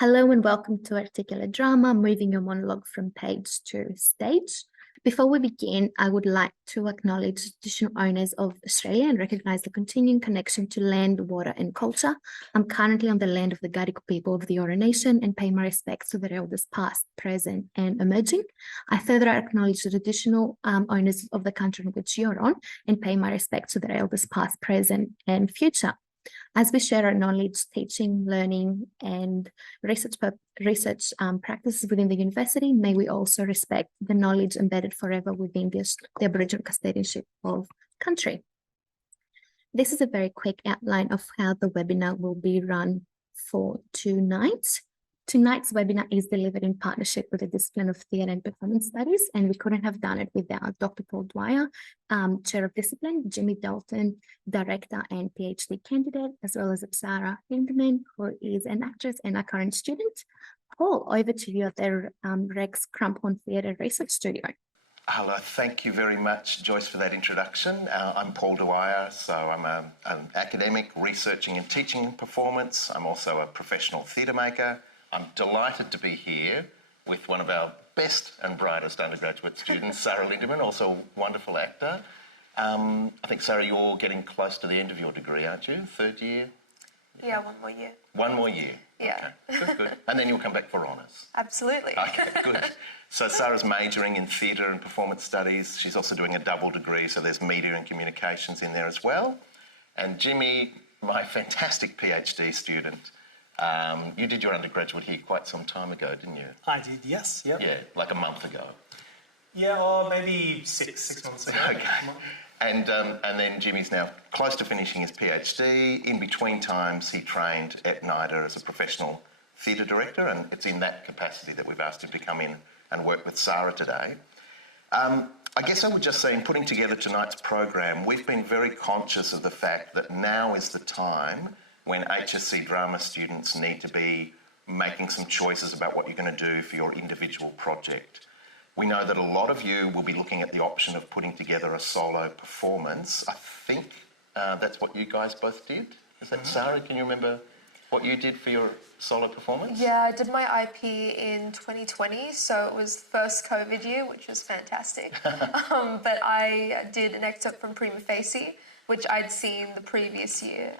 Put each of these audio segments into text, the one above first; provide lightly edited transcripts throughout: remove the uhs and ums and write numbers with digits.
Hello and welcome to Articulate Drama, moving your monologue from page to stage. Before we begin, I would like to acknowledge the traditional owners of Australia and recognise the continuing connection to land, water and culture. I'm currently on the land of the Gadigal people of the Eora Nation and pay my respects to their elders past, present and emerging. I further acknowledge the traditional owners of the country in which you're on and pay my respects to their elders past, present and future. As we share our knowledge, teaching, learning, and research practices within the university, may we also respect the knowledge embedded forever within the Aboriginal custodianship of country. This is a very quick outline of how the webinar will be run for tonight. Tonight's webinar is delivered in partnership with the Discipline of Theatre and Performance Studies, and we couldn't have done it without Dr. Paul Dwyer, Chair of Discipline, Jimmy Dalton, Director and PhD candidate, as well as Apsara Lindeman, who is an actress and a current student. Paul, over to you at the Rex Crampon Theatre Research Studio. Hello, thank you very much, Joyce, for that introduction. I'm Paul Dwyer, so I'm an academic researching and teaching performance. I'm also a professional theatre maker. I'm delighted to be here with one of our best and brightest undergraduate students, Apsara Lindeman, also a wonderful actor. I think, Sarah, you're getting close to the end of your degree, aren't you? Third year? Yeah, one more year. One more year? Yeah. Okay, good. And then you'll come back for honours? Absolutely. Okay, good. So Sarah's majoring in theatre and performance studies. She's also doing a double degree, so there's media and communications in there as well. And Jimmy, my fantastic PhD student, you did your undergraduate here quite some time ago, didn't you? I did, yes. Yep. Yeah, like a month ago. Yeah, or maybe six months ago. Okay. And then Jimmy's now close to finishing his PhD. In between times, he trained at NIDA as a professional theatre director, and it's in that capacity that we've asked him to come in and work with Sarah today. I guess I would just say in putting together tonight's program, we've been very conscious of the fact that now is the time when HSC Drama students need to be making some choices about what you're going to do for your individual project. We know that a lot of you will be looking at the option of putting together a solo performance. I think that's what you guys both did. Is that Sarah? Can you remember what you did for your solo performance? Yeah, I did my IP in 2020, so it was first COVID year, which was fantastic. But I did an excerpt from Prima Facie, which I'd seen the previous year.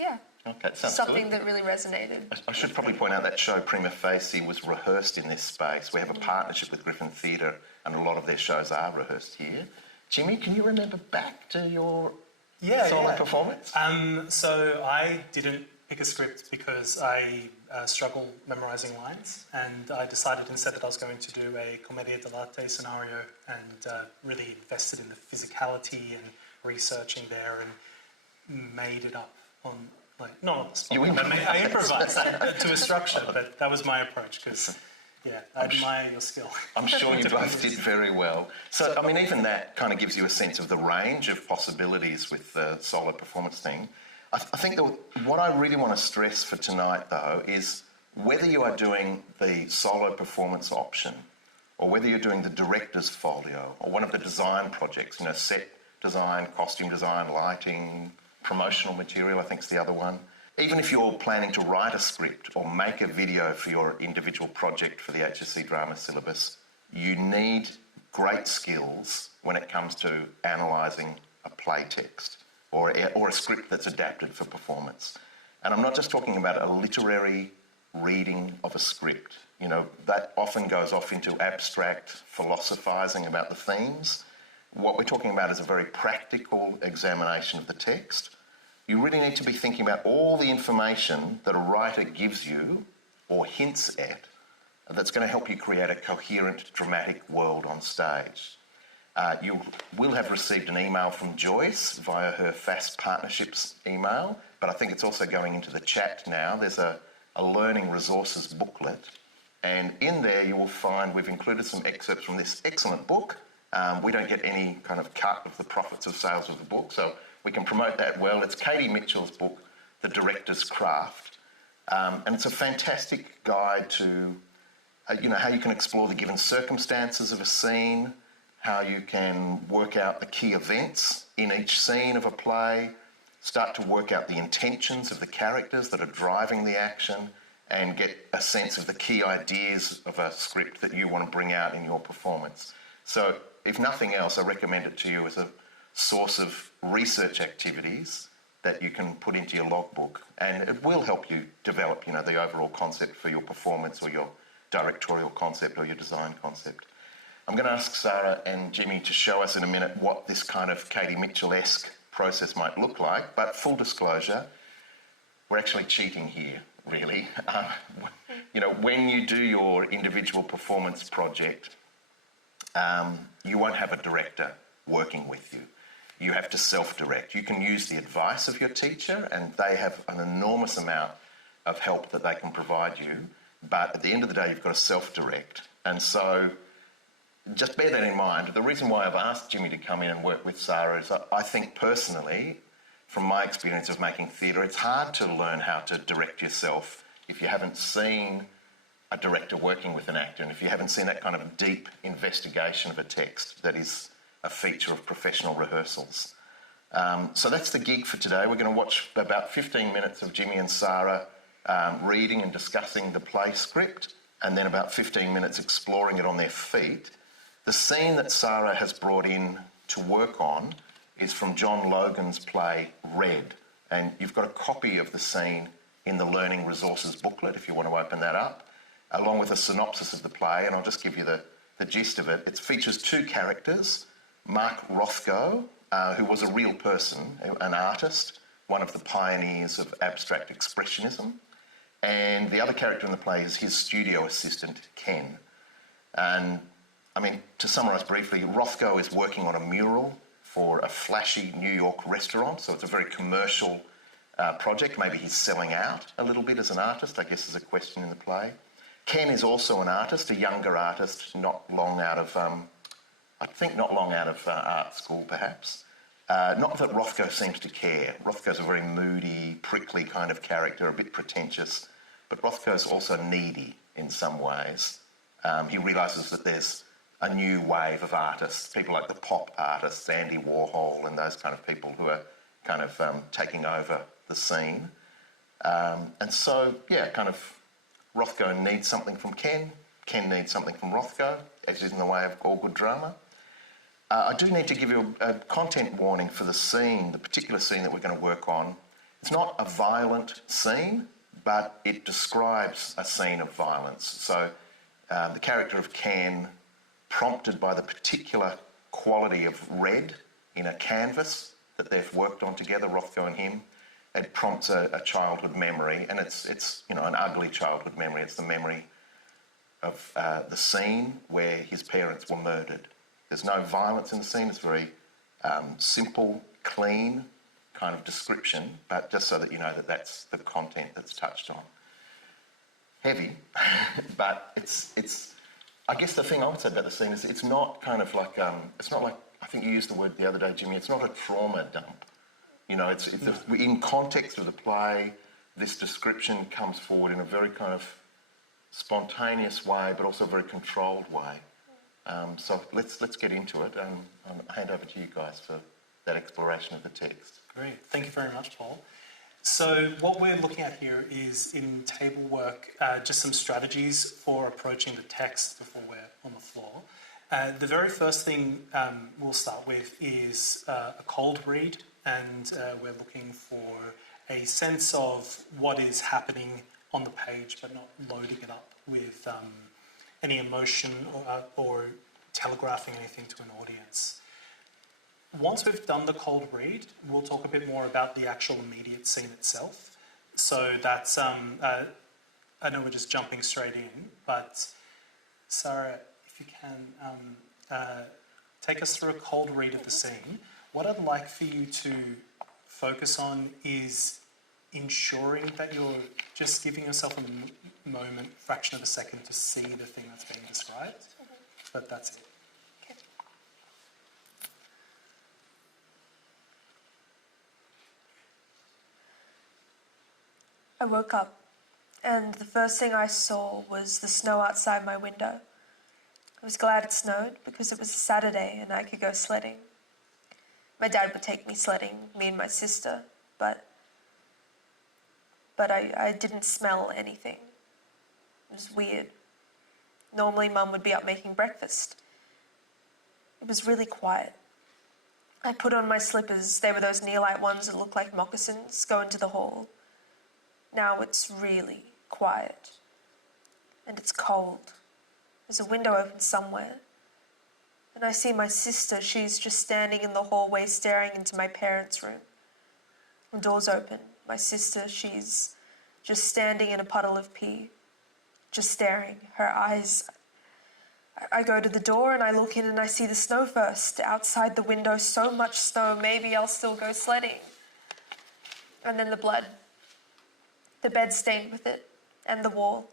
Yeah. Okay, sounds something good. That really resonated. I should probably point out that show Prima Facie was rehearsed in this space. We have a partnership with Griffin Theatre and a lot of their shows are rehearsed here. Jimmy, can you remember back to your solo performance? So I didn't pick a script because I struggle memorising lines, and I decided instead that I was going to do a commedia dell'arte scenario and really invested in the physicality and researching there and made it up on, not on the spot, but I improvised to a structure, but that was my approach because, I admire your skill. I'm sure you both did very well. So, I mean, even that kind of gives you a sense of the range of possibilities with the solo performance thing. I think that what I really want to stress for tonight, though, is whether you are doing the solo performance option or whether you're doing the director's folio or one of the design projects, set design, costume design, lighting, promotional material, I think is the other one. Even if you're planning to write a script or make a video for your individual project for the HSC Drama syllabus, you need great skills when it comes to analysing a play text or a script that's adapted for performance. And I'm not just talking about a literary reading of a script. That often goes off into abstract philosophising about the themes. What we're talking about is a very practical examination of the text. You really need to be thinking about all the information that a writer gives you or hints at that's going to help you create a coherent dramatic world on stage. You will have received an email from Joyce via her FAST Partnerships email, but I think it's also going into the chat now. There's a learning resources booklet, and in there you will find we've included some excerpts from this excellent book. We don't get any kind of cut of the profits of sales of the book, so we can promote that well. It's Katie Mitchell's book, The Director's Craft, and it's a fantastic guide to, how you can explore the given circumstances of a scene, how you can work out the key events in each scene of a play, start to work out the intentions of the characters that are driving the action, and get a sense of the key ideas of a script that you want to bring out in your performance. So if nothing else, I recommend it to you as a source of research activities that you can put into your logbook, and it will help you develop, the overall concept for your performance or your directorial concept or your design concept. I'm going to ask Sarah and Jimmy to show us in a minute what this kind of Katie Mitchell-esque process might look like, but full disclosure, we're actually cheating here, really. When you do your individual performance project, you won't have a director working with you. You have to self-direct. You can use the advice of your teacher, and they have an enormous amount of help that they can provide you, but at the end of the day, you've got to self-direct. And so just bear that in mind. The reason why I've asked Jimmy to come in and work with Sarah is I think personally, from my experience of making theatre, it's hard to learn how to direct yourself if you haven't seen a director working with an actor, and if you haven't seen that kind of deep investigation of a text that is a feature of professional rehearsals. So that's the gig for today. We're going to watch about 15 minutes of Jimmy and Sarah reading and discussing the play script, and then about 15 minutes exploring it on their feet. The scene that Sarah has brought in to work on is from John Logan's play Red, and you've got a copy of the scene in the Learning Resources booklet if you want to open that up, along with a synopsis of the play, and I'll just give you the gist of it. It features two characters, Mark Rothko, who was a real person, an artist, one of the pioneers of abstract expressionism, and the other character in the play is his studio assistant, Ken. And, to summarise briefly, Rothko is working on a mural for a flashy New York restaurant, so it's a very commercial project. Maybe he's selling out a little bit as an artist, I guess is a question in the play. Ken is also an artist, a younger artist, not long out of art school, perhaps. Not that Rothko seems to care. Rothko's a very moody, prickly kind of character, a bit pretentious, but Rothko's also needy in some ways. He realises that there's a new wave of artists, people like the pop artists, Andy Warhol and those kind of people who are kind of taking over the scene. And so, Rothko needs something from Ken needs something from Rothko, as is in the way of all good drama. I do need to give you a content warning for the scene, the particular scene that we're going to work on. It's not a violent scene, but it describes a scene of violence. So the character of Ken, prompted by the particular quality of red in a canvas that they've worked on together, Rothko and him, it prompts a childhood memory, and it's an ugly childhood memory. It's the memory of the scene where his parents were murdered. There's no violence in the scene. It's very simple, clean kind of description, but just so that you know that that's the content that's touched on. Heavy, but it's. I guess the thing I would say about the scene is it's not kind of like it's not like, I think you used the word the other day, Jimmy. It's not a trauma dump. It's in context of the play. This description comes forward in a very kind of spontaneous way, but also a very controlled way. So let's get into it, and I'll hand over to you guys for that exploration of the text. Great, thank you very much, Paul. So what we're looking at here is, in table work, just some strategies for approaching the text before we're on the floor. The very first thing we'll start with is a cold read, and we're looking for a sense of what is happening on the page, but not loading it up with any emotion or telegraphing anything to an audience. Once we've done the cold read, we'll talk a bit more about the actual immediate scene itself. So that's, I know we're just jumping straight in, but Sarah, if you can take us through a cold read of the scene. What I'd like for you to focus on is ensuring that you're just giving yourself a moment, fraction of a second, to see the thing that's being described. But that's it. Okay. I woke up, and the first thing I saw was the snow outside my window. I was glad it snowed because it was a Saturday and I could go sledding. My dad would take me sledding, me and my sister, but I didn't smell anything. It was weird. Normally Mum would be up making breakfast. It was really quiet. I put on my slippers. They were those neolite ones that look like moccasins. Go into the hall. Now it's really quiet. And it's cold. There's a window open somewhere. And I see my sister. She's just standing in the hallway staring into my parents' room. The door's open. My sister, she's just standing in a puddle of pee. Just staring. Her eyes... I go to the door and I look in and I see the snow first. Outside the window, so much snow, maybe I'll still go sledding. And then the blood. The bed stained with it. And the wall.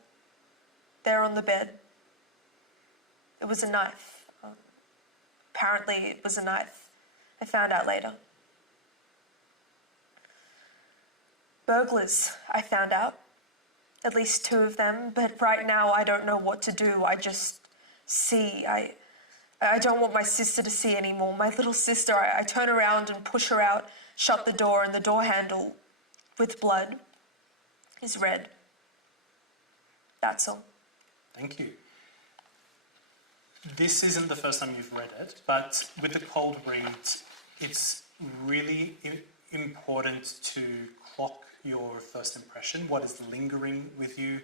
There on the bed. It was a knife. Apparently it was a knife. I found out later. Burglars, I found out. At least 2 of them, but right now I don't know what to do. I just see. I don't want my sister to see anymore. My little sister, I turn around and push her out, shut the door, and the door handle, with blood, is red. That's all. Thank you. This isn't the first time you've read it, but with the cold read, it's really important to clock your first impression, what is lingering with you,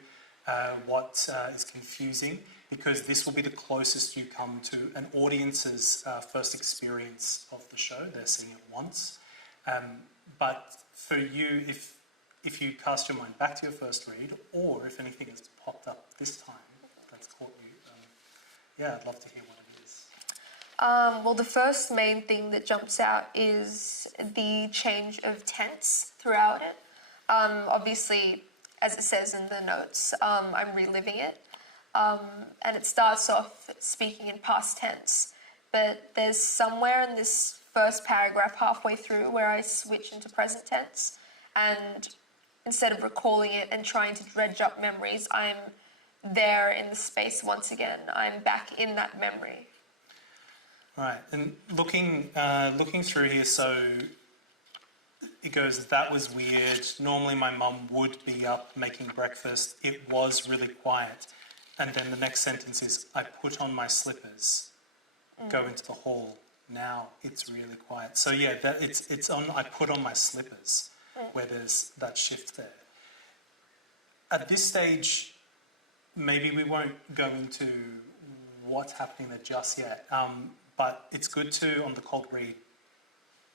what is confusing, because this will be the closest you come to an audience's first experience of the show. They're seeing it once. But for you, if you cast your mind back to your first read, or if anything has popped up this time that's caught you, I'd love to hear what it is. Well, the first main thing that jumps out is the change of tense throughout it. Obviously, as it says in the notes, I'm reliving it. And it starts off speaking in past tense. But there's somewhere in this first paragraph halfway through where I switch into present tense. And instead of recalling it and trying to dredge up memories, I'm there in the space once again. I'm back in that memory. Right, and looking through here, so it goes, that was weird. Normally my mum would be up making breakfast. It was really quiet. And then the next sentence is, I put on my slippers, go into the hall. Now it's really quiet. So yeah, that it's on, I put on my slippers, where there's that shift there. At this stage, maybe we won't go into what's happening there just yet. But it's good to, on the cold read,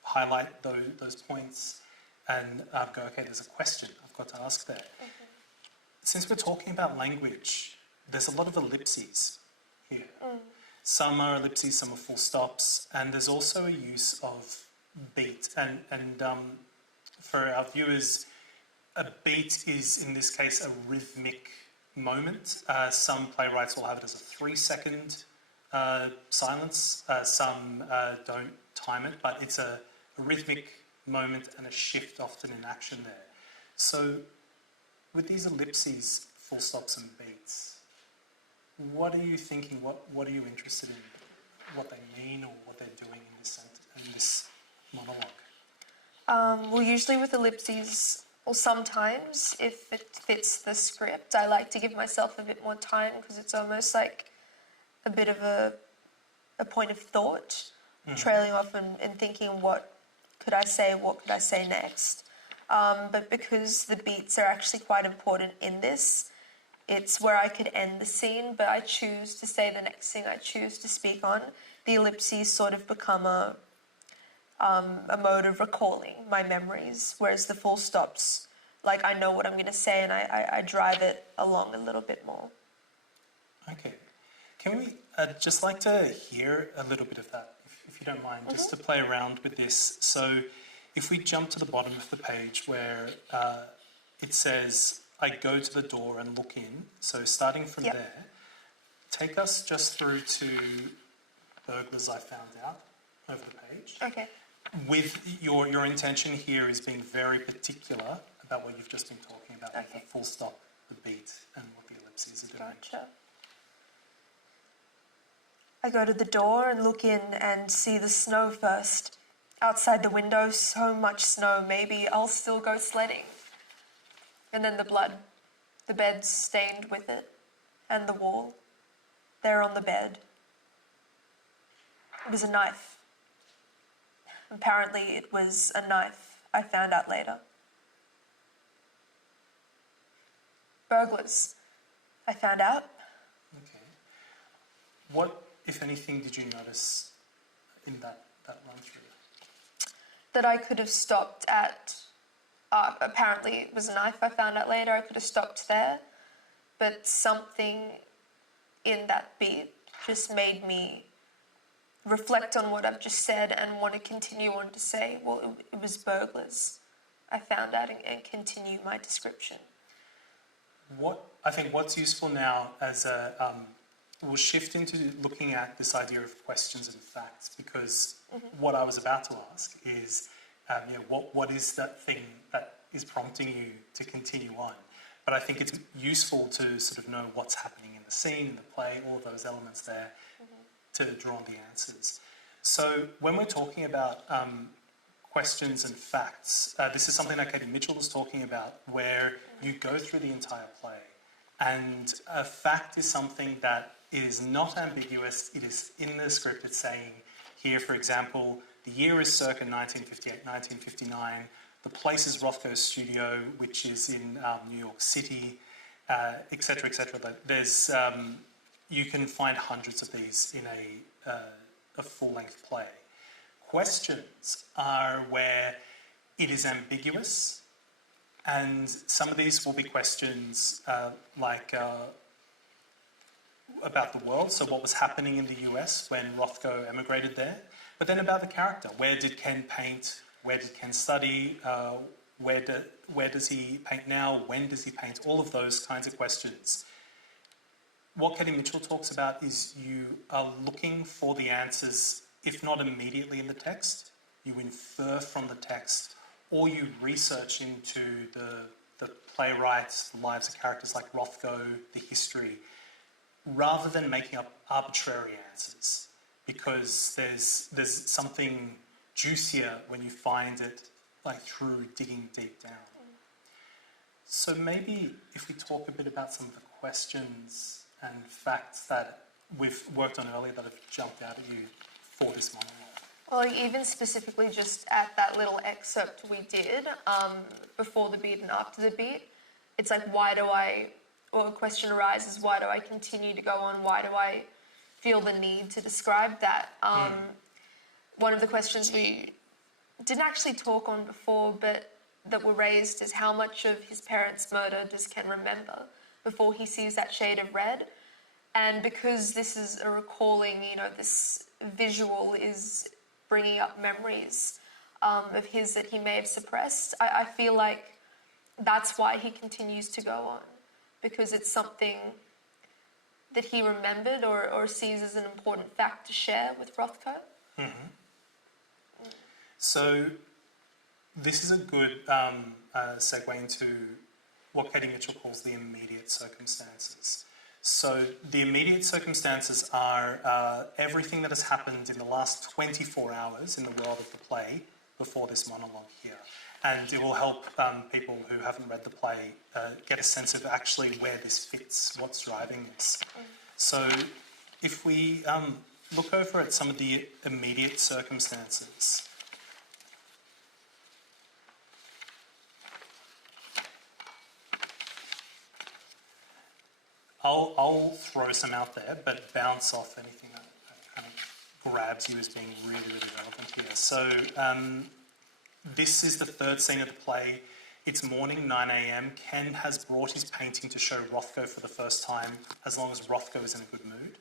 highlight those points and go, okay, there's a question I've got to ask there. Since we're talking about language, there's a lot of ellipses here. Some are ellipses, some are full stops, and there's also a use of beat. And for our viewers, a beat is, in this case, a rhythmic moment. Some playwrights will have it as a 3-second silence. Some don't time it, but it's a rhythmic moment and a shift often in action there. So with these ellipses, full stops and beats, what are you thinking? What are you interested in? What they mean or what they're doing in this monologue? Well, usually with ellipses, or sometimes, if it fits the script, I like to give myself a bit more time because it's almost like a bit of a point of thought, trailing off and thinking, what could I say next? But because the beats are actually quite important in this, it's where I could end the scene, but I choose to say the next thing I choose to speak on. The ellipses sort of become a mode of recalling my memories, whereas the full stops, like I know what I'm going to say and I drive it along a little bit more. Okay. Can we just like to hear a little bit of that, if you don't mind, just to play around with this. So if we jump to the bottom of the page where it says, I go to the door and look in. So starting from there, take us just through to burglars I found out over the page. Okay. With your intention here is being very particular about what you've just been talking about, with the full stop, the beat, and what the ellipses are doing. Gotcha. I go to the door and look in and see the snow first. Outside the window, so much snow, maybe I'll still go sledding. And then the blood, the bed's stained with it. and the wall, there on the bed. It was a knife. Apparently it was a knife, I found out later. Burglars, I found out. Okay. What, if anything, did you notice in that run through? That I could have stopped at, apparently it was a knife, I found out later, I could have stopped there, but something in that beat just made me reflect on what I've just said and want to continue on to say, well, it was burglars, I found out, and continue my description. I think what's useful now as we'll shift into looking at this idea of questions and facts, because what I was about to ask is, what is that thing that is prompting you to continue on? But I think it's useful to sort of know what's happening in the scene, in the play, all of those elements there to draw on the answers. So when we're talking about questions and facts, this is something that Katie Mitchell was talking about, where you go through the entire play. And a fact is something that is not ambiguous. It is in the script. It's saying here, for example, the year is circa 1958, 1959. The place is Rothko's studio, which is in New York City, etc., etc. There's, you can find hundreds of these in a full-length play. Questions are where it is ambiguous, and some of these will be questions like about the world, so what was happening in the US when Rothko emigrated there, but then about the character. Where did Ken paint? Where did Ken study? Where does he paint now? When does he paint? All of those kinds of questions. What Katie Mitchell talks about is you are looking for the answers, if not immediately in the text, you infer from the text, or you research into the playwrights, the lives of characters like Rothko, the history, rather than making up arbitrary answers, because there's something juicier when you find it like through digging deep down. So maybe if we talk a bit about some of the questions and facts that we've worked on earlier that have jumped out at you for this monologue. Well, even specifically just at that little excerpt we did, before the beat and after the beat, it's like, or a question arises, why do I continue to go on? Why do I feel the need to describe that? One of the questions we didn't actually talk on before, but that were raised is how much of his parents' murder does Ken remember before he sees that shade of red? And because this is a recalling, this visual is bringing up memories of his that he may have suppressed, I feel like that's why he continues to go on, because it's something that he remembered or sees as an important fact to share with Rothko. Mm-hmm. So this is a good segue into what Katie Mitchell calls the immediate circumstances. So the immediate circumstances are everything that has happened in the last 24 hours in the world of the play before this monologue here. And it will help people who haven't read the play get a sense of actually where this fits, what's driving this. So if we look over at some of the immediate circumstances. I'll throw some out there, but bounce off anything that kind of grabs you as being really, really relevant here. So this is the third scene of the play. It's morning, 9 a.m. Ken has brought his painting to show Rothko for the first time, as long as Rothko is in a good mood.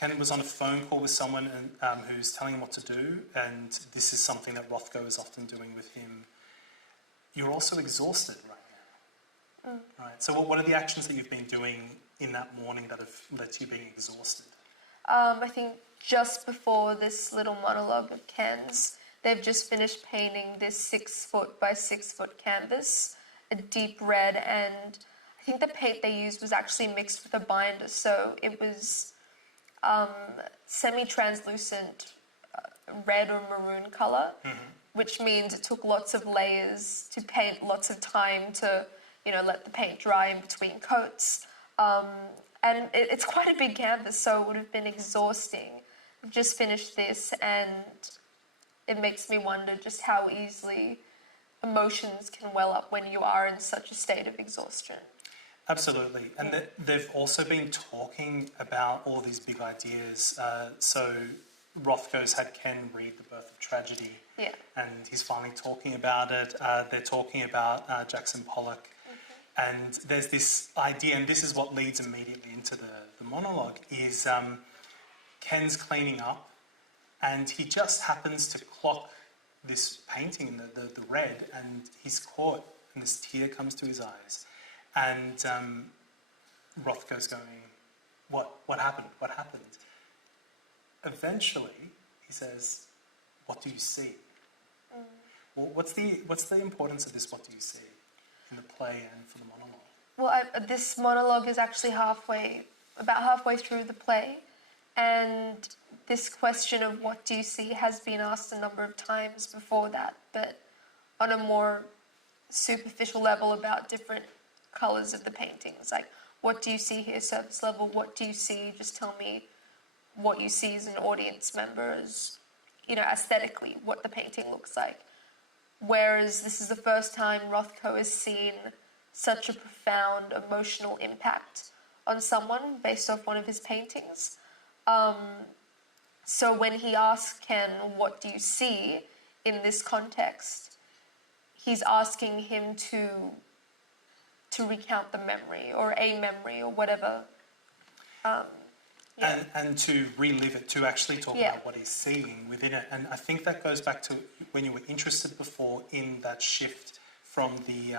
Ken was on a phone call with someone who's telling him what to do, and this is something that Rothko is often doing with him. You're also exhausted right now. Right. So what are the actions that you've been doing in that morning that have led to you being exhausted? I think just before this little monologue of Ken's, they've just finished painting this 6-foot by 6-foot canvas, a deep red, and I think the paint they used was actually mixed with a binder, so it was semi-translucent red or maroon colour, which means it took lots of layers to paint, lots of time to let the paint dry in between coats. And it's quite a big canvas, so it would have been exhausting. I've just finished this, and it makes me wonder just how easily emotions can well up when you are in such a state of exhaustion. Absolutely. And they've also been talking about all these big ideas. So Rothko's had Ken read The Birth of Tragedy. Yeah. And he's finally talking about it. They're talking about Jackson Pollock. And there's this idea, and this is what leads immediately into the monologue, is Ken's cleaning up, and he just happens to clock this painting, the red, and he's caught, and this tear comes to his eyes. And Rothko's going, what happened? What happened? Eventually, he says, what do you see? Well, what's the importance of this, what do you see, in the play and for the monologue? Well, this monologue is actually about halfway through the play, and this question of what do you see has been asked a number of times before that, but on a more superficial level about different colours of the paintings. Like, what do you see here, surface level? What do you see? Just tell me what you see as an audience member, as, aesthetically, what the painting looks like. Whereas this is the first time Rothko has seen such a profound emotional impact on someone based off one of his paintings. So when he asks Ken, what do you see in this context, he's asking him to recount the memory or a memory or whatever. And to relive it, to actually talk about what he's seeing within it. And I think that goes back to when you were interested before in that shift from the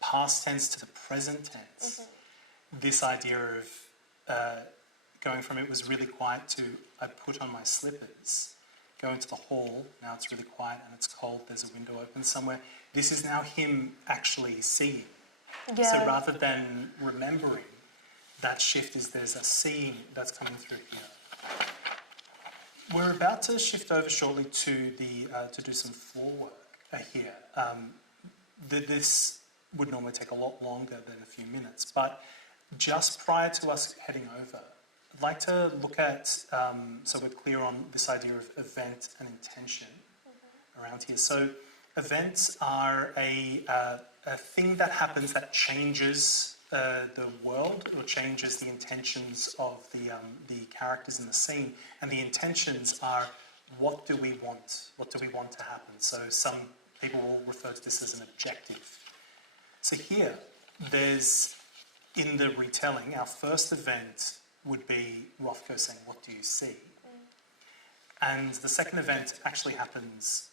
past tense to the present tense. This idea of going from it was really quiet to I put on my slippers, go into the hall, now it's really quiet and it's cold, there's a window open somewhere. This is now him actually seeing. Yeah. So rather than remembering, that shift is there's a scene that's coming through here. We're about to shift over shortly to to do some floor work here. This would normally take a lot longer than a few minutes, but just prior to us heading over, I'd like to look at, so we're clear on this idea of event and intention around here. So events are a thing that happens that changes the world or changes the intentions of the characters in the scene, and the intentions are what do we want? What do we want to happen? So some people will refer to this as an objective. So here, there's, in the retelling, our first event would be Rothko saying, what do you see? And the second event actually happens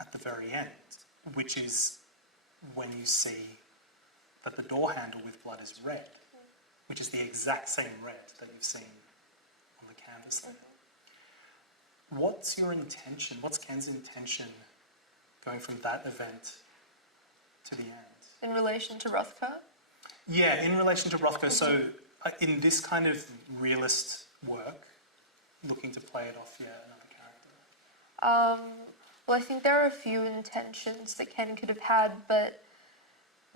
at the very end, which is when you see that the door handle with blood is red, which is the exact same red that you've seen on the canvas there. What's your intention? What's Ken's intention going from that event to the end? In relation to Rothko? Yeah, in relation to Rothko. So in this kind of realist work, looking to play it off, another character. Well, I think there are a few intentions that Ken could have had, but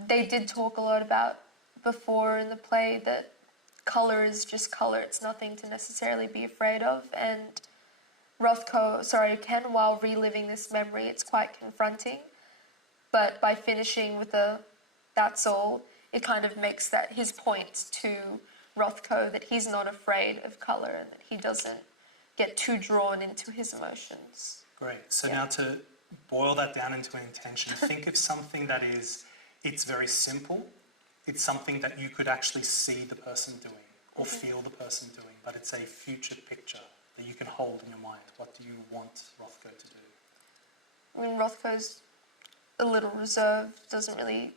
they did talk a lot about before in the play that colour is just colour. It's nothing to necessarily be afraid of. And Ken, while reliving this memory, it's quite confronting. But by finishing with that's all, it kind of makes that his point to Rothko that he's not afraid of colour and that he doesn't get too drawn into his emotions. Great. So now to boil that down into an intention, think of something that is, it's very simple. It's something that you could actually see the person doing or feel the person doing, but it's a future picture that you can hold in your mind. What do you want Rothko to do? I mean, Rothko's a little reserved, doesn't really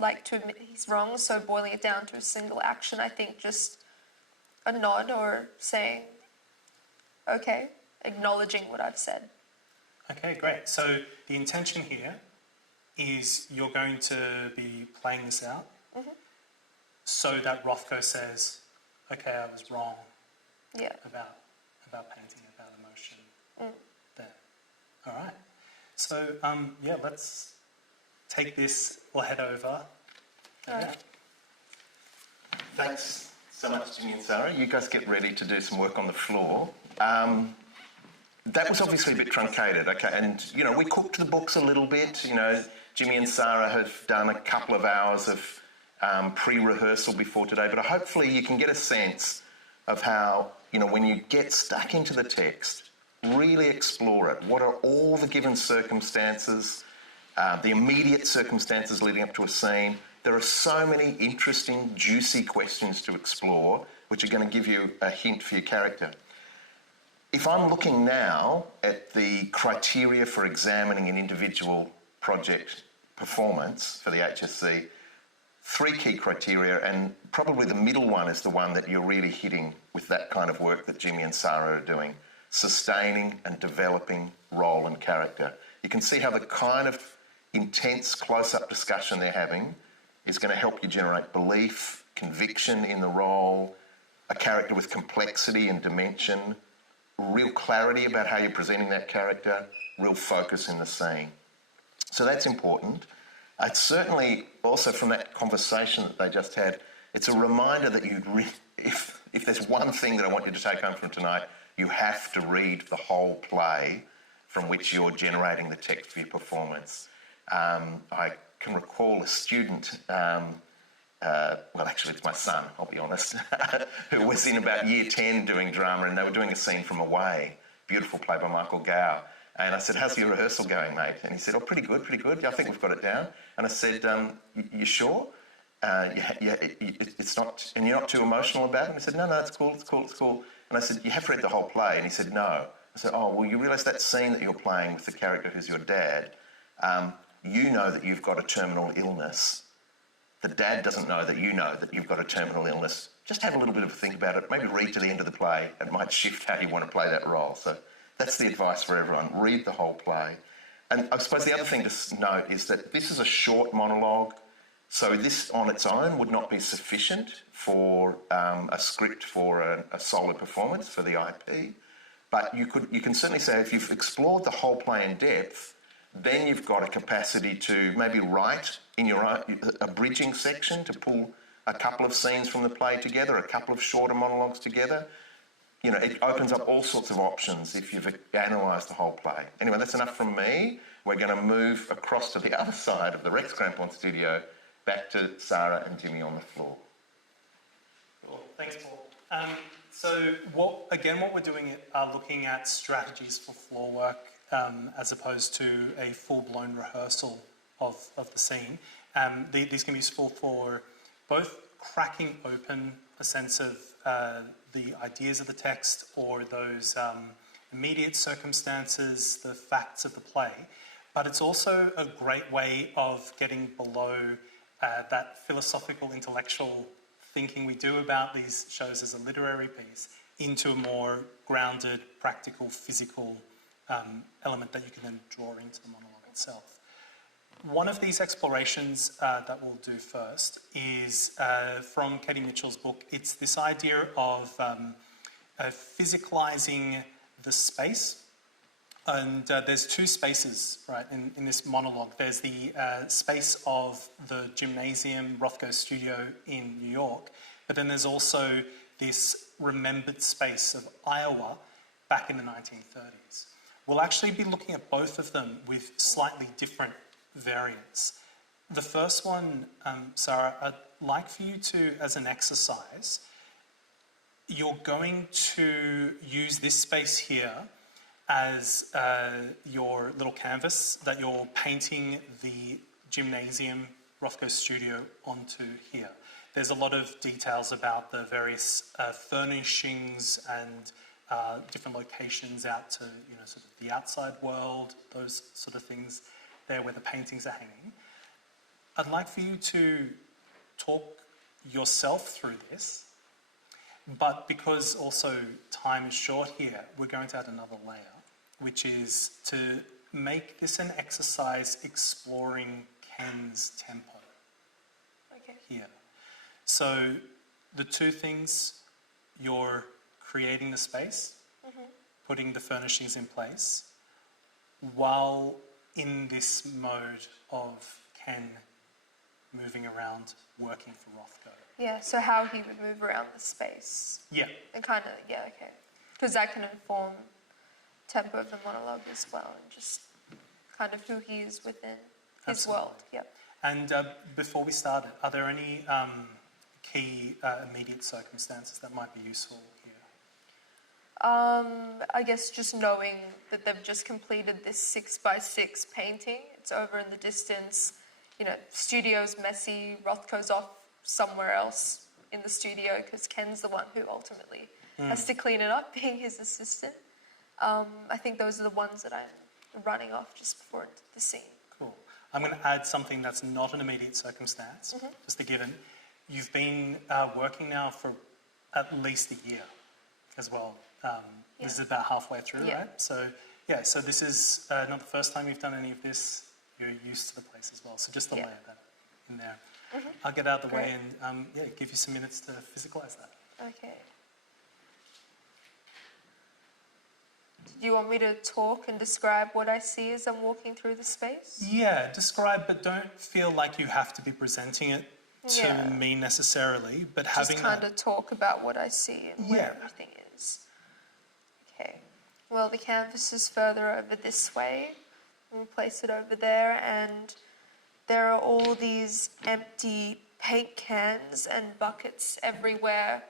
like to admit he's wrong, so boiling it down to a single action, I think just a nod or saying, okay, acknowledging what I've said. Okay, great. So the intention here is you're going to be playing this out so that Rothko says, okay, I was wrong about painting, about emotion there. All right. So, let's take this, we'll head over. All right. Thanks so much, Jimmy and Sarah. You guys get ready to do some work on the floor. That was obviously a bit truncated, okay, and, you know, we cooked the books a little bit. You know, Jimmy and Sarah have done a couple of hours of pre-rehearsal before today, but hopefully you can get a sense of how, you know, when you get stuck into the text, really explore it. What are all the given circumstances, the immediate circumstances leading up to a scene? There are so many interesting, juicy questions to explore, which are going to give you a hint for your character. If I'm looking now at the criteria for examining an individual project performance for the HSC, 3 key criteria, and probably the middle one is the one that you're really hitting with that kind of work that Jimmy and Sarah are doing, sustaining and developing role and character. You can see how the kind of intense close-up discussion they're having is going to help you generate belief, conviction in the role, a character with complexity and dimension, real clarity about how you're presenting that character, real focus in the scene. So that's important. It's certainly also from that conversation that they just had, it's a reminder that if there's one thing that I want you to take home from tonight, you have to read the whole play from which you're generating the text for your performance. I can recall a student, well, actually it's my son, I'll be honest, who was in about year 10 doing drama, and they were doing a scene from Away, beautiful play by Michael Gow. And I said, how's your rehearsal going, mate? And he said, oh, pretty good. I think we've got it down. And I said, you sure? It's not, and you're not too emotional about it? And he said, no, it's cool. And I said, you have read the whole play? And he said, no. I said, oh, well, you realise that scene that you're playing with the character who's your dad, you know that you've got a terminal illness. The dad doesn't know that you've got a terminal illness. Just have a little bit of a think about it. Maybe read to the end of the play. It might shift how you want to play that role. So that's the advice for everyone. Read the whole play. And I suppose the other thing to note is that this is a short monologue, so this on its own would not be sufficient for a script for a solo performance for the IP. But you can certainly say if you've explored the whole play in depth, then you've got a capacity to maybe write in your own a bridging section to pull a couple of scenes from the play together, a couple of shorter monologues together. You know, it opens up all sorts of options if you've analysed the whole play. Anyway, that's enough from me. We're going to move across to the other side of the Rex Crampon studio, back to Sarah and Jimmy on the floor. Cool. Thanks, Paul. So what we're doing are looking at strategies for floor work as opposed to a full-blown rehearsal of the scene. These can be useful for both cracking open a sense of the ideas of the text or those immediate circumstances, the facts of the play, but it's also a great way of getting below that philosophical, intellectual thinking we do about these shows as a literary piece into a more grounded, practical, physical element that you can then draw into the monologue itself. One of these explorations that we'll do first is from Katie Mitchell's book. It's this idea of physicalizing the space. And there's 2 spaces, right, in this monologue. There's the space of the gymnasium, Rothko studio in New York, but then there's also this remembered space of Iowa back in the 1930s. We'll actually be looking at both of them with slightly different variants. The first one, Sarah, I'd like for you to, as an exercise, you're going to use this space here as your little canvas that you're painting the gymnasium Rothko studio onto here. There's a lot of details about the various furnishings and different locations out to, sort of the outside world, those sort of things there where the paintings are hanging. I'd like for you to talk yourself through this, but because also time is short here, we're going to add another layer, which is to make this an exercise exploring Ken's tempo here. So the 2 things, you're creating the space, putting the furnishings in place, while in this mode of Ken moving around, working for Rothko. Yeah, so how he would move around the space. Yeah, And kind of, yeah, okay. Because that can inform tempo of the monologue as well, and just kind of who he is within his Absolutely. world. Yep. and before we started, are there any key immediate circumstances that might be useful here? I guess just knowing that they've just completed this 6x6 painting. It's over in the distance. You know, studio's messy. Rothko's off somewhere else in the studio because Ken's the one who ultimately has to clean it up, being his assistant. I think those are the ones that I'm running off just before the scene. Cool. I'm going to add something that's not an immediate circumstance, just a given. You've been working now for at least a year as well. This is about halfway through, Yeah. right? So, yeah, so this is not the first time you've done any of this. You're used to the place as well. So just to Yeah. layer that in there. I'll get out of the way Great. and give you some minutes to physicalise that. Okay. Do you want me to talk and describe what I see as I'm walking through the space? Yeah, describe, but don't feel like you have to be presenting it to Yeah. me necessarily, but Just having kind that. of talk about what I see and where Yeah. everything is. Okay. Well, the canvas is further over this way. We'll place it over there, and there are all these empty paint cans and buckets everywhere.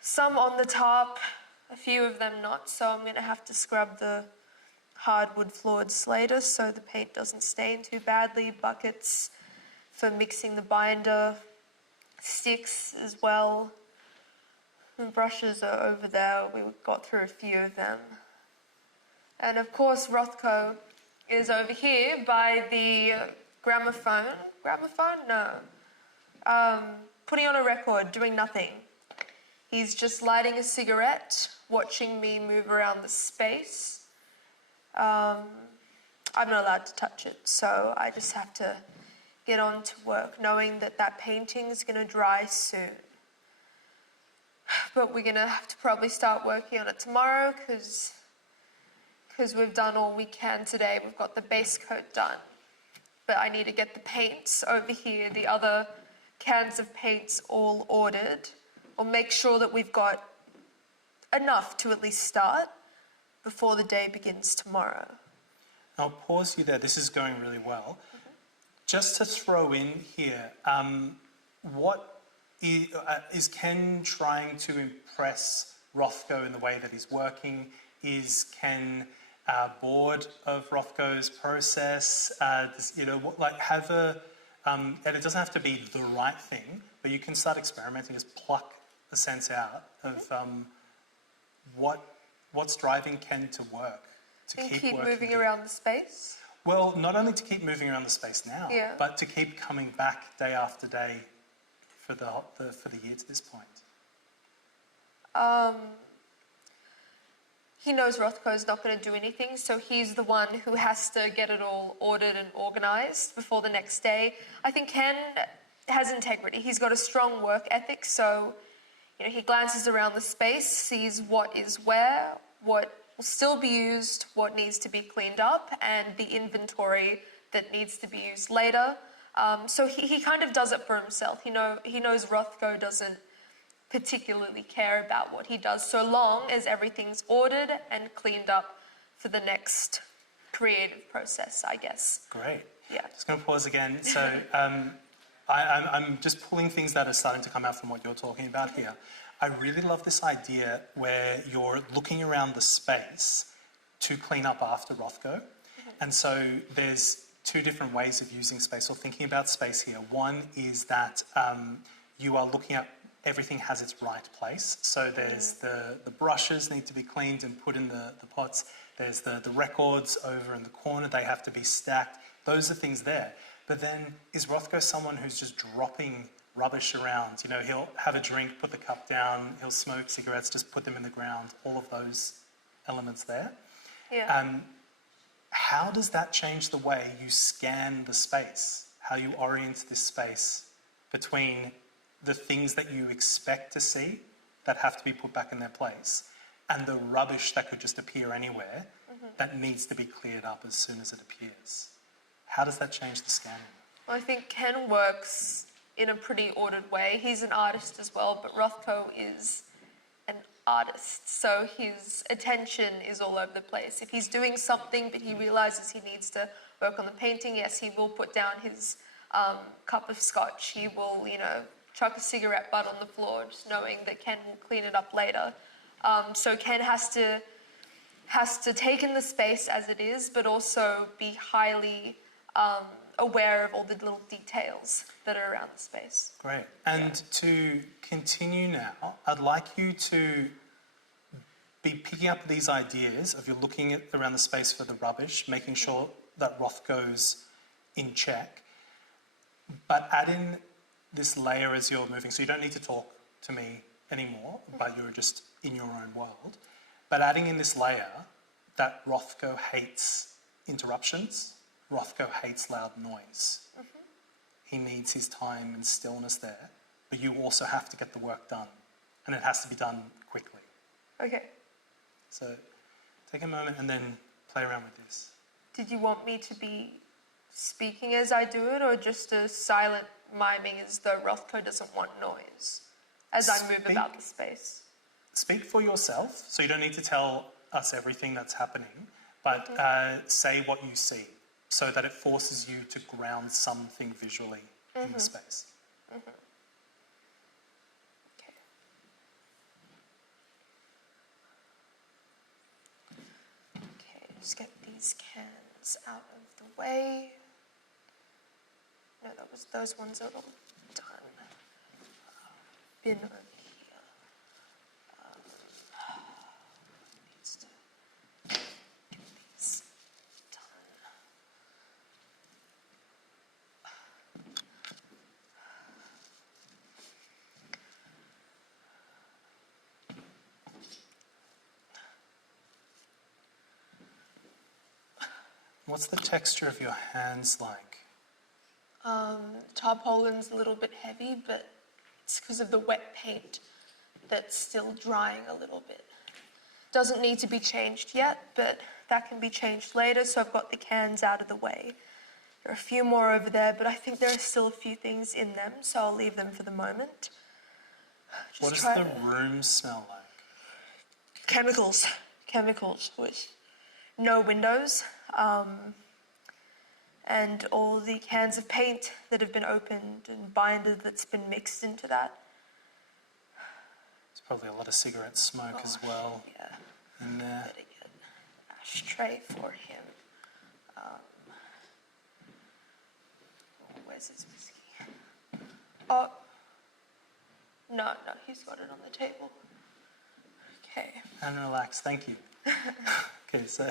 Some on the top, a few of them not, so I'm going to have to scrub the hardwood floored slater so the paint doesn't stain too badly. Buckets for mixing the binder, sticks as well. And brushes are over there. We got through a few of them. And of course, Rothko is over here by the gramophone. Gramophone? No. Putting on a record, doing nothing. He's just lighting a cigarette, watching me move around the space. I'm not allowed to touch it, so I just have to get on to work, knowing that that painting is going to dry soon. But we're going to have to probably start working on it tomorrow because we've done all we can today. We've got the base coat done. But I need to get the paints over here, the other cans of paints all ordered, or make sure that we've got enough to at least start before the day begins tomorrow. I'll pause you there. This is going really well. Just to throw in here, what is Ken trying to impress Rothko in the way that he's working? Is Ken bored of Rothko's process? Have a, and it doesn't have to be the right thing, but you can start experimenting, just pluck a sense out of what's driving Ken to work, to And keep keep working moving here. around the space. Well, not only to keep moving around the space now, Yeah. but to keep coming back day after day for the year to this point. He knows Rothko's not going to do anything, so he's the one who has to get it all ordered and organised before the next day. I think Ken has integrity. He's got a strong work ethic, so he glances around the space, sees what is where, what will still be used, what needs to be cleaned up, and the inventory that needs to be used later. So he kind of does it for himself. He knows Rothko doesn't particularly care about what he does so long as everything's ordered and cleaned up for the next creative process, I guess. Great. Yeah. Just going to pause again. So I'm just pulling things that are starting to come out from what you're talking about here. I really love this idea where you're looking around the space to clean up after Rothko. And so there's two different ways of using space or thinking about space here. One is that you are looking at everything has its right place. So there's the brushes need to be cleaned and put in the pots. There's the records over in the corner. They have to be stacked. Those are things there. But then is Rothko someone who's just dropping rubbish around? He'll have a drink, put the cup down, he'll smoke cigarettes, just put them in the ground, all of those elements there. Yeah. How does that change the way you scan the space, how you orient this space between the things that you expect to see that have to be put back in their place and the rubbish that could just appear anywhere that needs to be cleared up as soon as it appears? How does that change the scanning? I think Ken works in a pretty ordered way. He's an artist as well, but Rothko is an artist, so his attention is all over the place. If he's doing something but he realises he needs to work on the painting, yes, he will put down his cup of scotch. He will, chuck a cigarette butt on the floor, just knowing that Ken will clean it up later. So Ken has to take in the space as it is, but also be highly aware of all the little details that are around the space. Great. And to continue now, I'd like you to be picking up these ideas of you're looking around the space for the rubbish, making sure that Rothko's in check, but add in this layer as you're moving. So you don't need to talk to me anymore, but you're just in your own world. But adding in this layer that Rothko hates interruptions, Rothko hates loud noise. He needs his time and stillness there, but you also have to get the work done, and it has to be done quickly. Okay. So take a moment and then play around with this. Did you want me to be speaking as I do it, or just a silent miming as though Rothko doesn't want noise as I move about the space? Speak for yourself, so you don't need to tell us everything that's happening, but say what you see, so that it forces you to ground something visually in the space. Okay. Okay, just get these cans out of the way. No, those ones are all done. Bin over here. Needs to get these done. What's the texture of your hands like? Tarpaulin's a little bit heavy, but it's because of the wet paint that's still drying a little bit. Doesn't need to be changed yet, but that can be changed later, so I've got the cans out of the way. There are a few more over there, but I think there are still a few things in them, so I'll leave them for the moment. What does the room smell like? Chemicals, with no windows, and all the cans of paint that have been opened and binder that's been mixed into that. There's probably a lot of cigarette smoke as well. Yeah. In there. Better get an ashtray for him. Where's his whiskey? Oh, no, he's got it on the table. Okay. And relax, thank you. Okay, so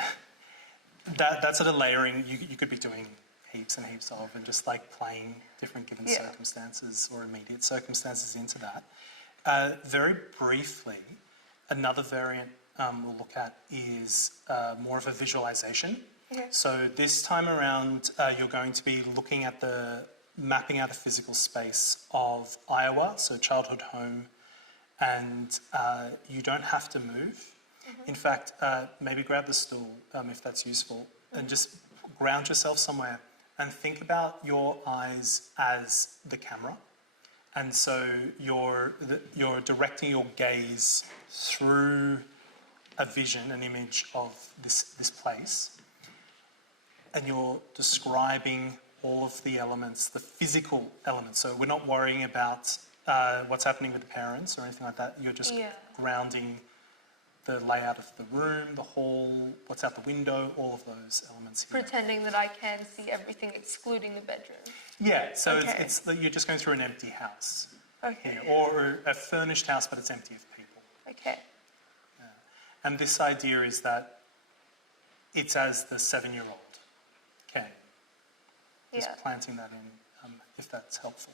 that sort of layering you could be doing heaps and heaps of, and just like playing different given circumstances or immediate circumstances into that. Very briefly, another variant we'll look at is more of a visualization. Okay. So this time around, you're going to be looking at mapping out a physical space of Iowa, so childhood home, and you don't have to move. In fact, maybe grab the stool if that's useful, and just ground yourself somewhere and think about your eyes as the camera. And so you're directing your gaze through a vision, an image of this place, and you're describing all of the elements, the physical elements. So we're not worrying about what's happening with the parents or anything like that. You're just grounding the layout of the room, the hall, what's out the window, all of those elements here. Pretending that I can see everything excluding the bedroom. Yeah, so it's you're just going through an empty house. Okay. Yeah, or a furnished house, but it's empty of people. Okay. Yeah. And this idea is that it's as the 7-year-old can. Just planting that in, if that's helpful.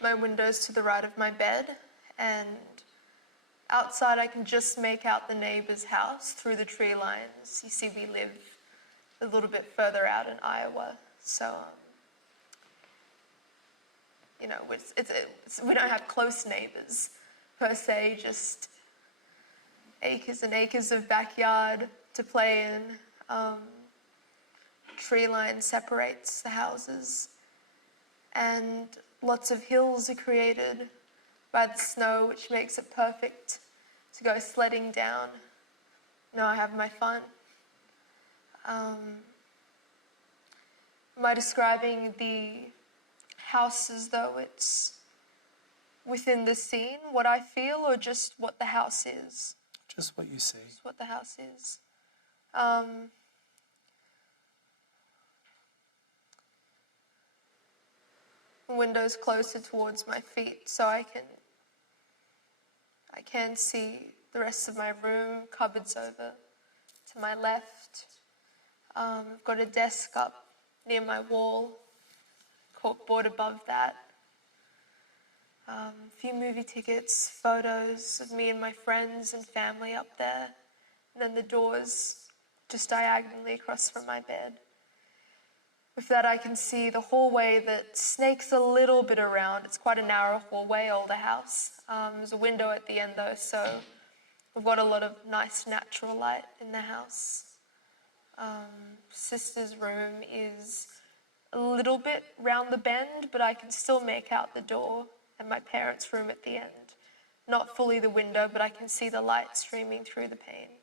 My window's to the right of my bed, and outside I can just make out the neighbour's house through the tree lines. You see, we live a little bit further out in Iowa, so you know, we don't have close neighbours per se, just acres and acres of backyard to play in. Tree line separates the houses, and lots of hills are created by the snow, which makes it perfect to go sledding down. Now I have my fun. Am I describing the house as though it's within the scene, what I feel, or just what the house is? Just what you see. Just what the house is. The window's closer towards my feet, so I can see the rest of my room. Cupboards over to my left. I've got a desk up near my wall, corkboard above that. A few movie tickets, photos of me and my friends and family up there. And then the doors just diagonally across from my bed. With that, I can see the hallway that snakes a little bit around. It's quite a narrow hallway, older house. There's a window at the end though, so we've got a lot of nice natural light in the house. Sister's room is a little bit round the bend, but I can still make out the door, and my parents' room at the end. Not fully the window, but I can see the light streaming through the pane.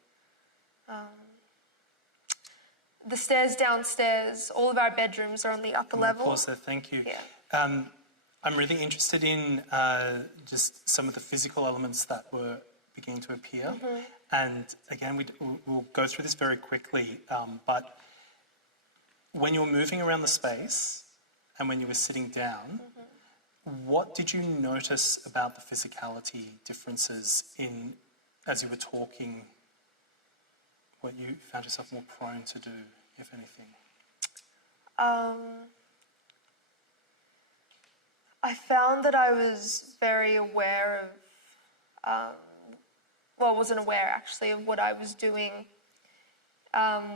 The stairs downstairs, all of our bedrooms are on the upper level. Pause there, thank you. Yeah. I'm really interested in just some of the physical elements that were beginning to appear. Mm-hmm. And again, we'll go through this very quickly, but when you were moving around the space and when you were sitting down, what did you notice about the physicality differences as you were talking, what you found yourself more prone to do, if anything? I found that I was very aware of, wasn't aware actually of what I was doing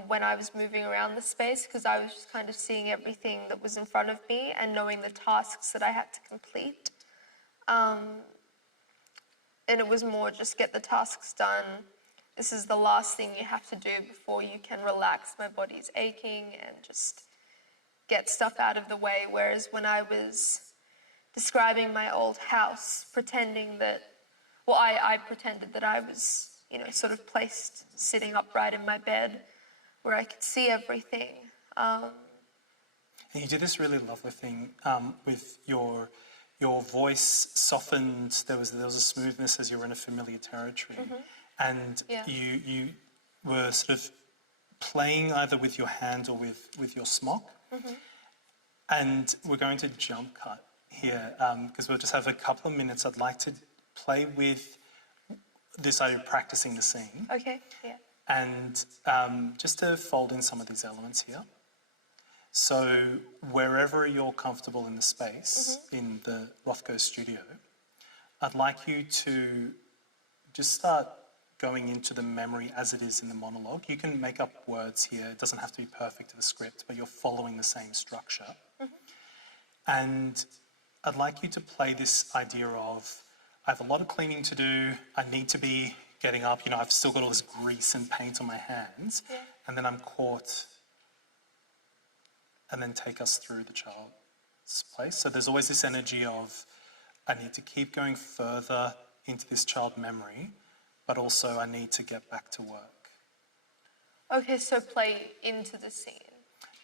when I was moving around the space, because I was just kind of seeing everything that was in front of me and knowing the tasks that I had to complete. And it was more just get the tasks done. This is the last thing you have to do before you can relax. My body's aching, and just get stuff out of the way. Whereas when I was describing my old house, pretending that, I pretended that I was, sort of placed sitting upright in my bed where I could see everything. And you did this really lovely thing with your voice softened. There was a smoothness as you were in a familiar territory. Mm-hmm. And Yeah. you were sort of playing either with your hand or with your smock. Mm-hmm. And we're going to jump cut here because we'll just have a couple of minutes. I'd like to play with this idea of practicing the scene. Okay, yeah. And just to fold in some of these elements here. So wherever you're comfortable in the space, in the Rothko studio, I'd like you to just start going into the memory as it is in the monologue. You can make up words here. It doesn't have to be perfect to the script, but you're following the same structure. And I'd like you to play this idea of, I have a lot of cleaning to do. I need to be getting up. I've still got all this grease and paint on my hands. Yeah. And then I'm caught. And then take us through the child's place. So there's always this energy of, I need to keep going further into this child memory, but also I need to get back to work. Okay, so play into the scene.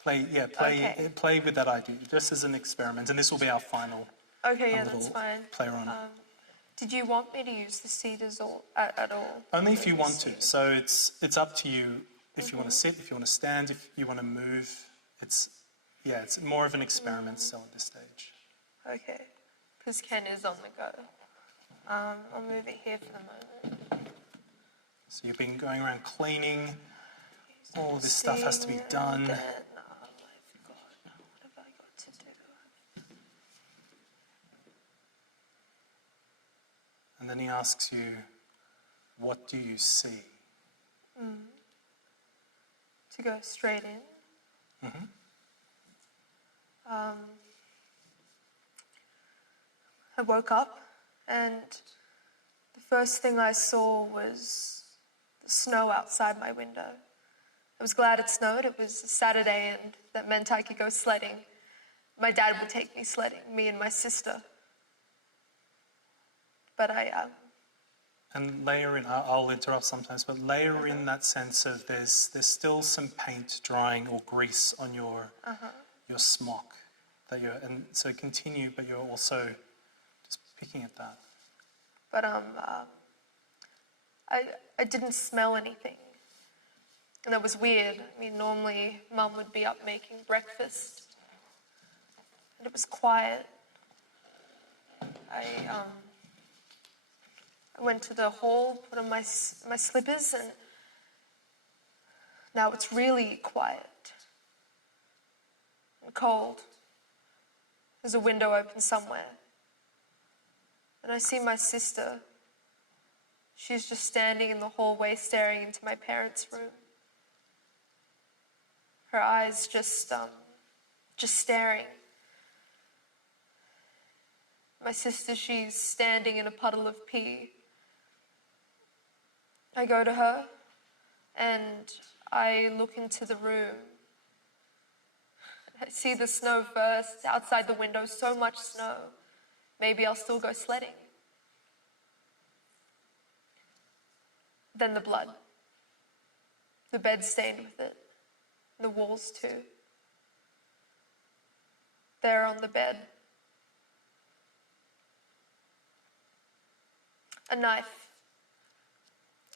Play with that idea, just as an experiment. And this will be our final Okay, yeah, little that's fine. play on. Did you want me to use the cedars at all? Only if you want to. So it's up to you if you want to sit, if you want to stand, if you want to move. It's more of an experiment still at this stage. Okay, because Ken is on the go. I'll move it here for the moment. So you've been going around cleaning. All this stuff has to be done. Then, I forgot. What have I got to do? And then he asks you, what do you see? To go straight in. I woke up and the first thing I saw was the snow outside my window. I was glad it snowed. It was a Saturday and that meant I could go sledding. My dad would take me sledding, me and my sister. But And layer in, I'll interrupt sometimes, but layer in that sense of there's still some paint drying or grease on your smock. And so continue, but you're also just picking at that. But I didn't smell anything. And that was weird. I mean, normally Mum would be up making breakfast. And it was quiet. I went to the hall, put on my slippers, and now it's really quiet and cold. There's a window open somewhere. And I see my sister. She's just standing in the hallway staring into my parents' room. Her eyes just staring. My sister, she's standing in a puddle of pee. I go to her and I look into the room. I see the snow first, outside the window, so much snow. Maybe I'll still go sledding. Then the blood. The bed stained with it. The walls too. There on the bed. A knife.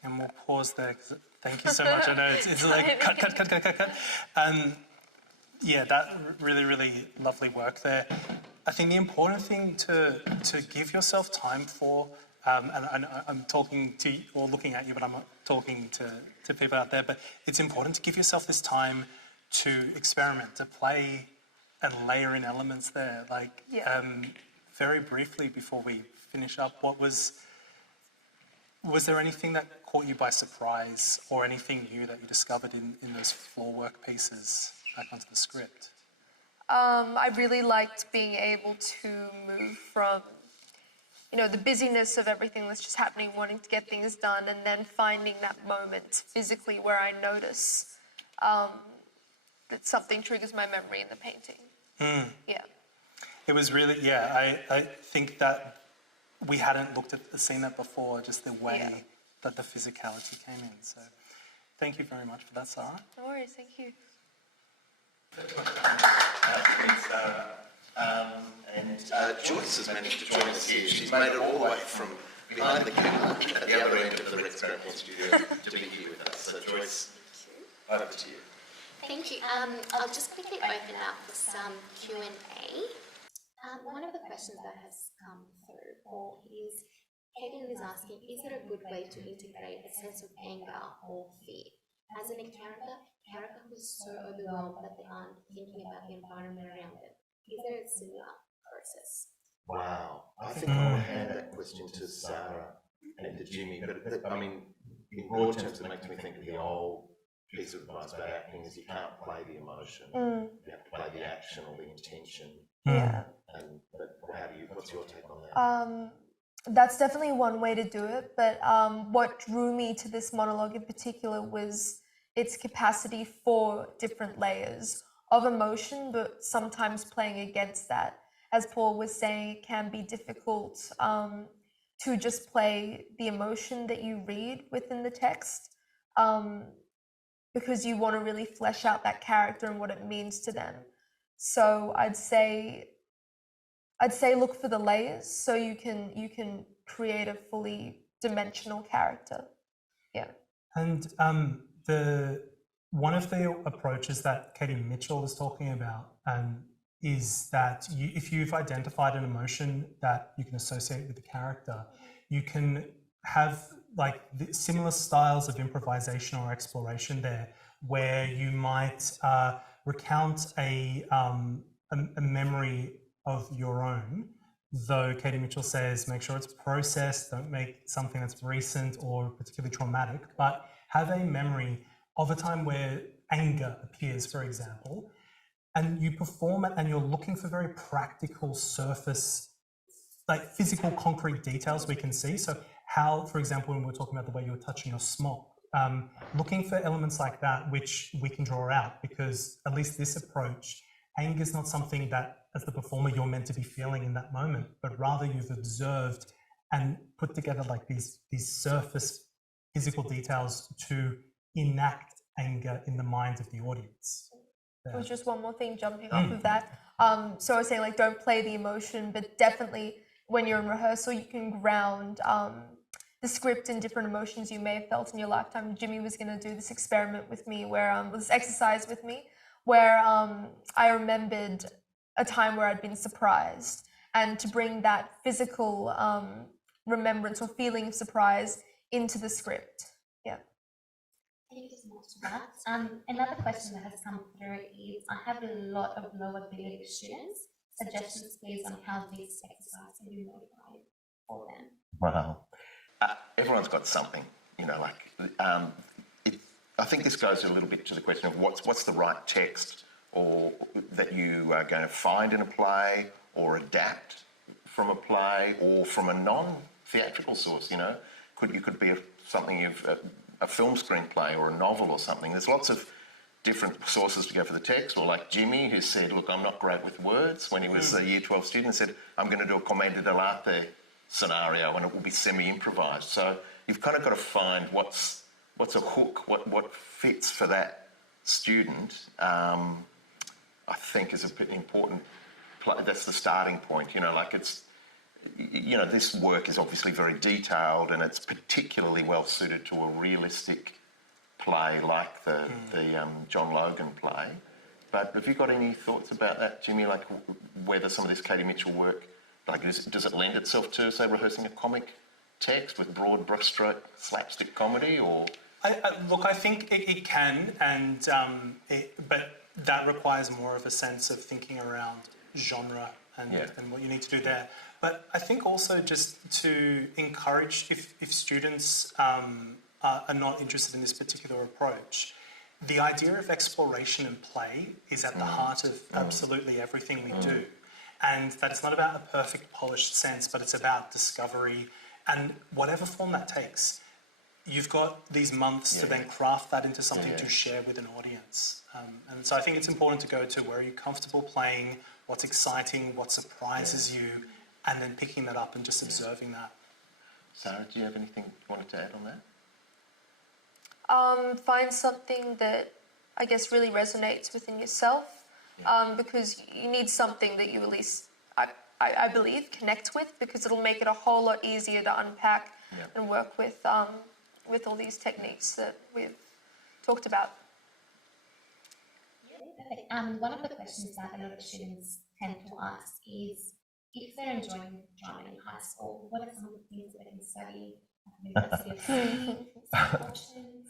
And we'll pause there, 'cause thank you so much. I know it's like cut. Yeah, that really, really lovely work there. I think the important thing to give yourself time for, and I'm talking to you or looking at you, but I'm not talking to people out there, but it's important to give yourself this time to experiment, to play and layer in elements there. Like, very briefly before we finish up, was there anything that caught you by surprise or anything new that you discovered in those floor work pieces back onto the script? I really liked being able to move from, the busyness of everything that's just happening, wanting to get things done, and then finding that moment physically where I notice that something triggers my memory in the painting. Yeah. It was really, I think that we hadn't seen that before, just the way that the physicality came in. So thank you very much for that, Sarah. No worries, thank you. Joyce has managed to join us here. She's made it all the way from behind the camera at the other end of the Red Sparrow studio to be here with us. So Joyce, over to you. Thank you. I'll just quickly open up some Q&A. One of the questions that has come through, Paul, is Caitlin is asking, is there a good way to integrate a sense of anger or fear? As in a character who's so overwhelmed that they aren't thinking about the environment around them. Is there a similar process? Wow. I think I want to hand that question to Sarah and to Jimmy. But I mean, in broad terms, it makes me think of the old piece of advice about acting is you can't play the emotion. You have to play the action or the intention. Yeah. But what's your take on that? That's definitely one way to do it, but what drew me to this monologue in particular was its capacity for different layers of emotion, but sometimes playing against that. As Paul was saying, it can be difficult to just play the emotion that you read within the text because you want to really flesh out that character and what it means to them. So I'd say look for the layers so you can create a fully dimensional character. Yeah. And one of the approaches that Katie Mitchell was talking about is that if you've identified an emotion that you can associate with the character, you can have like similar styles of improvisation or exploration there, where you might recount a memory of your own, though Katie Mitchell says make sure it's processed, don't make something that's recent or particularly traumatic, but have a memory of a time where anger appears, for example, and you perform it and you're looking for very practical surface like physical concrete details we can see. So how, for example, when we're talking about the way you were touching your smock, looking for elements like that which we can draw out, because at least this approach, anger is not something that as the performer you're meant to be feeling in that moment, but rather you've observed and put together like these surface physical details to enact anger in the mind of the audience. It was just one more thing jumping off of that. So I was saying, like, don't play the emotion, but definitely when you're in rehearsal, you can ground the script in different emotions you may have felt in your lifetime. Jimmy was going to do this experiment with me, where this exercise with me, where I remembered a time where I'd been surprised, and to bring that physical remembrance or feeling of surprise into the script. Yeah. Thank you so much for that. Another question that has come through is, I have a lot of low ability students. Suggestions please on how this exercise can be modified for them. Wow. Everyone's got something, you know, like, I think this goes a little bit to the question of what's the right text or that you are going to find in a play or adapt from a play or from a non-theatrical source, you know. You could be something a film screenplay or a novel or something. There's lots of different sources to go for the text, or like Jimmy, who said, look, I'm not great with words when he was a Year 12 student, said, I'm going to do a commedia dell'arte scenario and it will be semi-improvised. So you've kind of got to find what's a hook, what fits for that student, I think is a bit important. That's the starting point, you know, like it's, you know, this work is obviously very detailed and it's particularly well suited to a realistic play like the John Logan play. But have you got any thoughts about that, Jimmy, like whether some of this Katie Mitchell work, like does it lend itself to, say, rehearsing a comic text with broad brushstroke slapstick comedy, or...? Look, I think it can, and but that requires more of a sense of thinking around genre and what you need to do there. But I think also just to encourage, if students are not interested in this particular approach, the idea of exploration and play is at the heart of absolutely everything we do. And that it's not about a perfect, polished sense, but it's about discovery and whatever form that takes. You've got these months to then craft that into something to share with an audience. And so I think it's important to go to where are you comfortable playing, what's exciting, what surprises you, and then picking that up and just observing that. Sarah, do you have anything you wanted to add on that? Find something that I guess really resonates within yourself, because you need something that you at least, I believe, connect with, because it'll make it a whole lot easier to unpack and work with all these techniques that we've talked about. Perfect. One of the questions that a lot of students tend to ask is, if they're enjoying drama in high school, what are some of the things that they can study at the University of Sydney? Some options?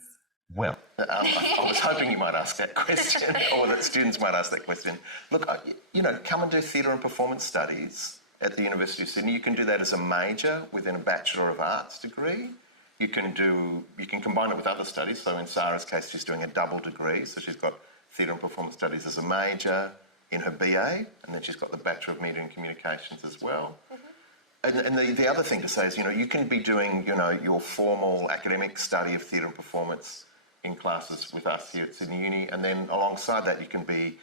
Well, I was hoping you might ask that question, or that students might ask that question. Look, you know, come and do theatre and performance studies at the University of Sydney. You can do that as a major within a Bachelor of Arts degree. You can combine it with other studies. So in Sarah's case, she's doing a double degree. So she's got theatre and performance studies as a major in her BA, and then she's got the Bachelor of Media and Communications as well. And the other thing to say is, you know, you can be doing, you know, your formal academic study of theatre and performance in classes with us here at Sydney Uni, and then alongside that you can be,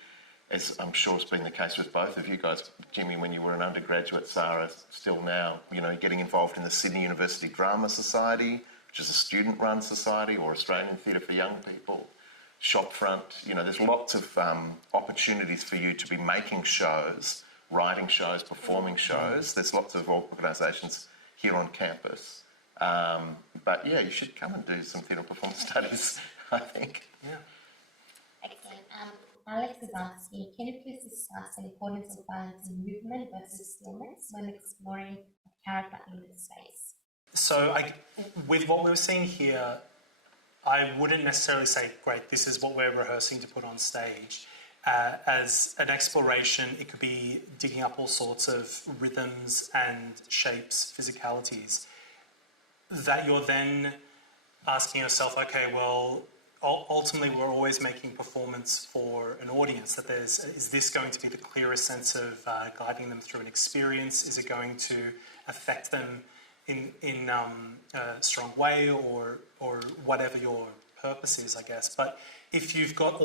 as I'm sure has been the case with both of you guys, Jimmy, when you were an undergraduate, Sarah, still now, you know, getting involved in the Sydney University Drama Society, which is a student-run society, or Australian Theatre for Young People, Shopfront. You know, there's lots of opportunities for you to be making shows, writing shows, performing shows. There's lots of organisations here on campus. But yeah, you should come and do some theatre performance studies, I think. Yeah. Excellent. Alex is asking, can you please discuss the importance of balancing movement versus stillness when exploring a character in the space? So with what we were seeing here, I wouldn't necessarily say, great, this is what we're rehearsing to put on stage. As an exploration, it could be digging up all sorts of rhythms and shapes, physicalities, that you're then asking yourself, okay, well, ultimately we're always making performance for an audience, that is this going to be the clearest sense of guiding them through an experience? Is it going to affect them in a strong way, or whatever your purpose is, I guess. But if you've got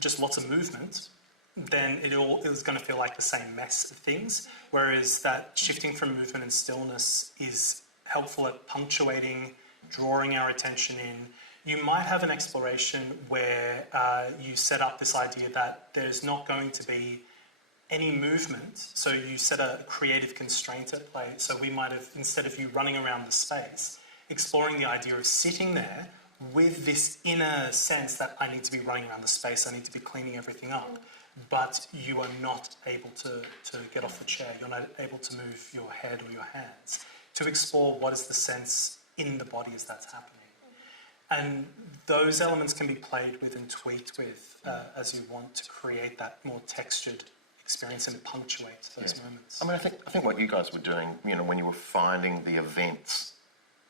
just lots of movement, then it is going to feel like the same mess of things, whereas that shifting from movement and stillness is helpful at punctuating, drawing our attention in. You might have an exploration where you set up this idea that there's not going to be any movement, so you set a creative constraint at play. So we might have, instead of you running around the space, exploring the idea of sitting there with this inner sense that I need to be running around the space, I need to be cleaning everything up, but you are not able to get off the chair, you're not able to move your head or your hands, to explore what is the sense in the body as that's happening. And those elements can be played with and tweaked with as you want to create that more textured experience and punctuate those moments. I mean, I think what you guys were doing, you know, when you were finding the events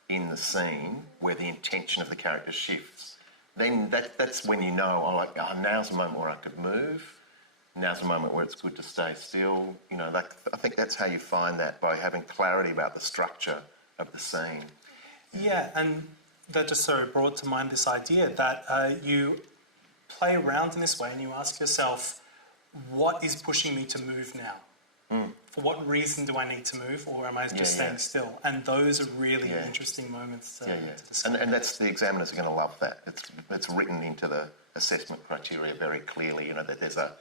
in the scene where the intention of the character shifts, then that's when you know, now's the moment where I could move, now's the moment where it's good to stay still. You know, I think that's how you find that, by having clarity about the structure of the scene. Yeah, and that just sort of brought to mind this idea that you play around in this way and you ask yourself, what is pushing me to move now? For what reason do I need to move, or am I just staying still? And those are really interesting moments to discover. And that's, the examiners are going to love that. It's written into the assessment criteria very clearly, you know, that there's a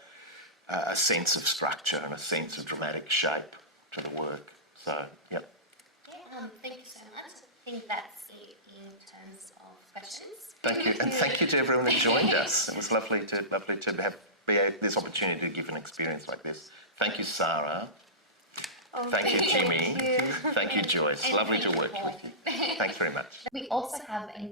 sense of structure and a sense of dramatic shape to the work. So, yep. Thank you so much. I think that's it in terms of questions. Thank you, and thank you to everyone that joined us. It was lovely to have this opportunity to give an experience like this. Thank you, Sarah. Thank you, Jimmy. Thank you, Joyce. Lovely to work with you. Thanks very much. We also have a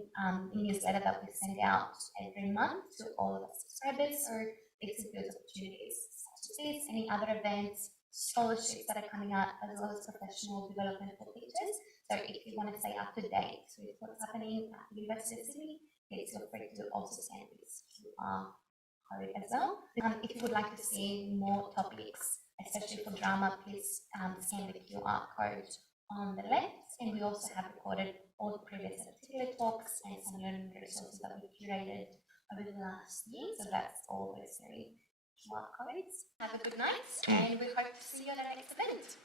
newsletter that we send out every month to all of our subscribers, so this includes opportunities such as this, any other events, scholarships that are coming out, as well as professional development for teachers. So if you want to stay up to date with what's happening at the University of Sydney, please feel free to also send this QR code as well. If you would like to see more topics, especially for drama, please scan the QR code on the left. And we also have recorded all the previous articulate talks and some learning resources that we curated over the last year. So that's all those three QR codes. Have a good night, and we hope to see you at our next event.